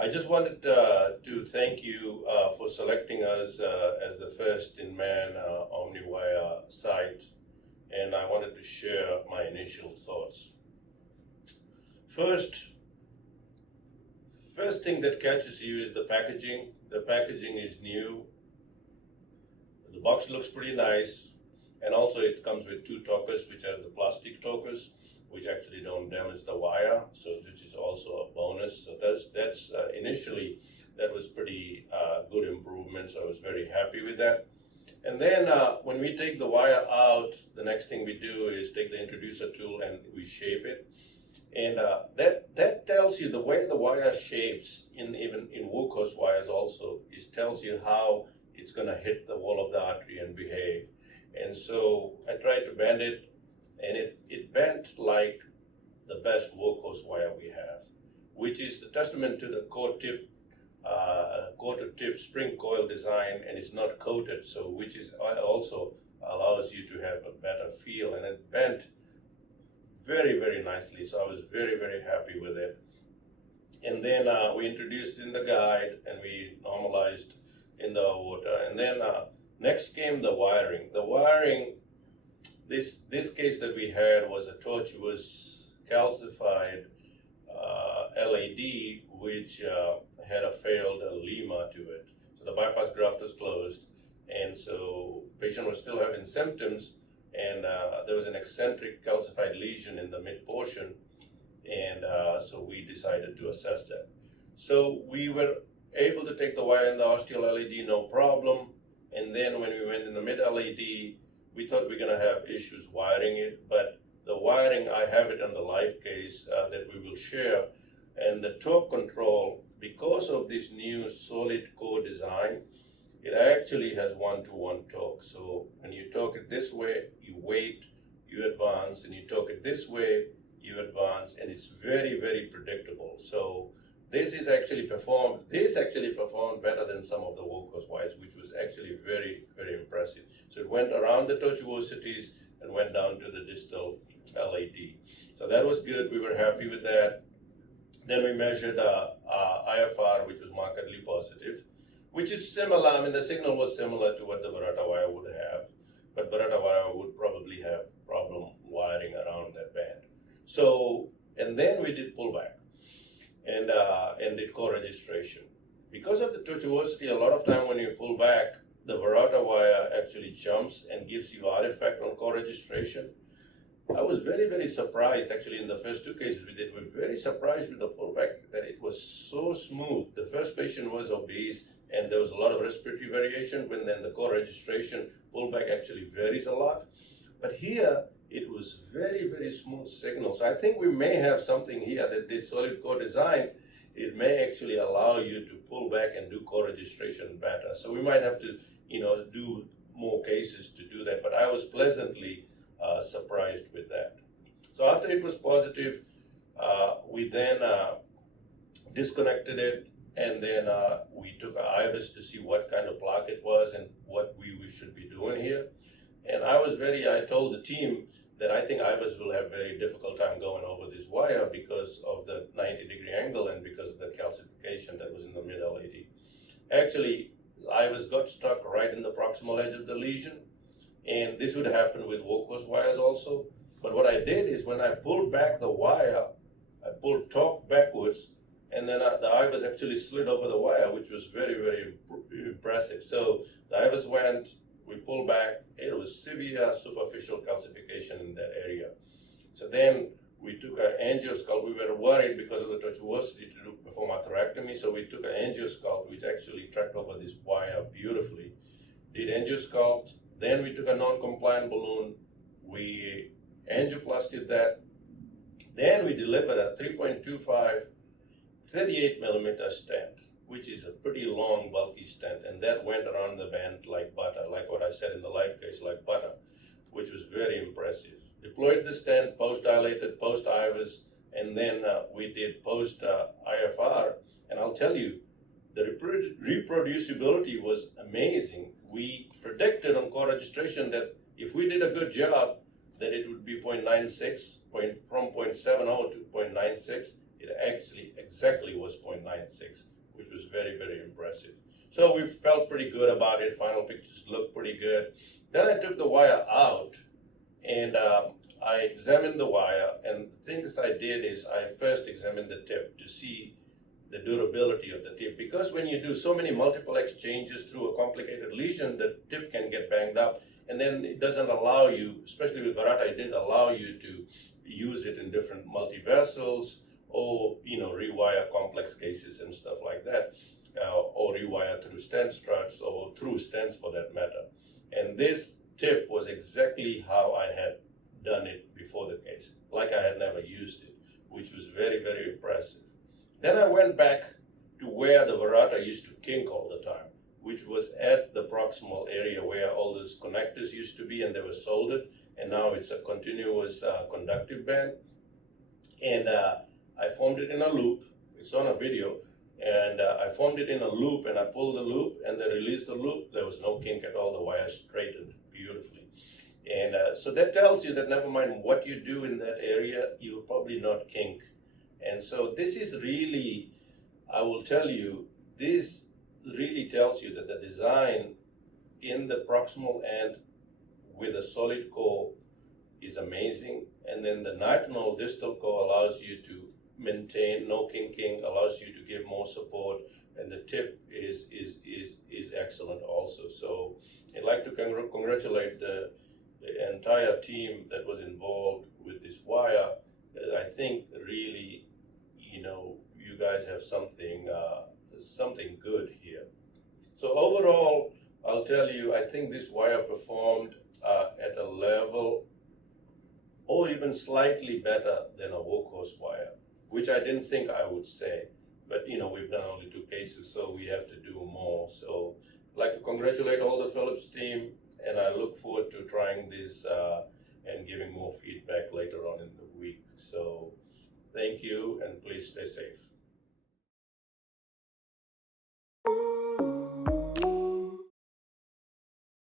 I just wanted to thank you for selecting us as the first in-man OmniWire site, and I wanted to share my initial thoughts. First thing that catches you is the packaging. The packaging is new. The box looks pretty nice, and also it comes with two talkers, which are the plastic talkers, which actually don't damage the wire, so which is also a bonus. So that's initially that was pretty good improvement. So I was very happy with that. And then when we take the wire out, the next thing we do is take the introducer tool and we shape it. And that tells you the way the wire shapes even in workhorse wires also tells you how it's going to hit the wall of the artery and behave. And so I tried to bend it, and it bent like the best workhorse wire we have, which is the testament to the coated tip spring coil design, and it's not coated, so which is also allows you to have a better feel, and it bent very, very nicely. So I was very, very happy with it. And then we introduced in the guide, and we normalized in the water, and then next came the wiring. The wiring, this case that we had was a tortuous calcified LED, which had a failed lima to it. So the bypass graft was closed, and so patient was still having symptoms, and there was an eccentric calcified lesion in the mid portion, and so we decided to assess that. So we were able to take the wire in the osteal LED, no problem. And then when we went in the mid LED, we thought we were going to have issues wiring it, but the wiring, I have it on the live case that we will share. And the torque control, because of this new solid core design, it actually has 1-to-1 torque. So when you torque it this way, you wait, you advance, and you torque it this way, you advance, and it's very, very predictable. So this actually performed better than some of the workhorse wires, which was actually very, very impressive. So it went around the tortuosities and went down to the distal LAD. So that was good. We were happy with that. Then we measured IFR, which was markedly positive, which is similar. I mean, the signal was similar to what the Barata wire would have, but Barata wire would probably have problem wiring around that band. So, and then we did pullback and did co-registration. Because of the tortuosity, a lot of time when you pull back, the Barata wire actually jumps and gives you artifact on co-registration. I was very, very surprised, actually, in the first two cases we did. We were very surprised with the pullback that it was so smooth. The first patient was obese, and there was a lot of respiratory variation, when then the co-registration pullback actually varies a lot. But here, it was very, very smooth signal. So I think we may have something here that this solid core design, it may actually allow you to pull back and do co-registration better. So we might have to, do more cases to do that. But I was pleasantly surprised with that. So after it was positive, we then disconnected it, and then we took an IVUS to see what kind of plaque it was and what we should be doing here. And I told the team that I think IVUS will have a very difficult time going over this wire because of the 90-degree angle and because of the calcification that was in the mid LAD. Actually, IVUS got stuck right in the proximal edge of the lesion, and this would happen with workhorse wires also. But what I did is when I pulled back the wire, I pulled torque backwards, and then the IVUS actually slid over the wire, which was very, very impressive. So the IVUS went, we pulled back, it was severe superficial calcification in that area. So then we took an angiosculpt. We were worried because of the tortuosity to perform atherectomy, so we took an angiosculpt, which actually tracked over this wire beautifully. Did angiosculpt, then we took a non-compliant balloon, we angioplasted that, then we delivered a 3.25 38 millimeter stent, which is a pretty long, bulky stent, and that went around the band like butter, like what I said in the live case, like butter, which was very impressive. Deployed the stent, post-dilated, post-IVUS, and then we did post-IFR, and I'll tell you, the reproducibility was amazing. We predicted on co-registration that if we did a good job, that it would be 0.96, from 0.70 to 0.96. It actually exactly was 0.96, which was very, very impressive. So we felt pretty good about it. Final pictures looked pretty good. Then I took the wire out and I examined the wire. And the things I did is I first examined the tip to see the durability of the tip. Because when you do so many multiple exchanges through a complicated lesion, the tip can get banged up. And then it doesn't allow you, especially with Virata, it didn't allow you to use it in different multi-vessels or, rewire complex cases and stuff like that. Or rewire through stent struts or through stents for that matter. And this tip was exactly how I had done it before the case, like I had never used it, which was very, very impressive. Then I went back to where the Virata used to kink all the time, which was at the proximal area where all those connectors used to be and they were soldered, and now it's a continuous conductive band. And I formed it in a loop. It's on a video. And I formed it in a loop, and I pulled the loop, and then released the loop. There was no kink at all. The wire straightened beautifully. And so that tells you that never mind what you do in that area, you will probably not kink. And so this is really, I will tell you, this really tells you that the design in the proximal end with a solid core is amazing. And then the nitinol distal core allows you to maintain no kinking, allows you to give more support, and the tip is excellent also. So I'd like to congratulate the entire team that was involved with this wire. I think really, you guys have something good here. So overall, I'll tell you, I think this wire performed at a level or even slightly better than a workhorse wire, which I didn't think I would say. But we've done only 2 cases, so we have to do more. So I'd like to congratulate all the Philips team, and I look forward to trying this and giving more feedback later on in the week. So thank you, and please stay safe.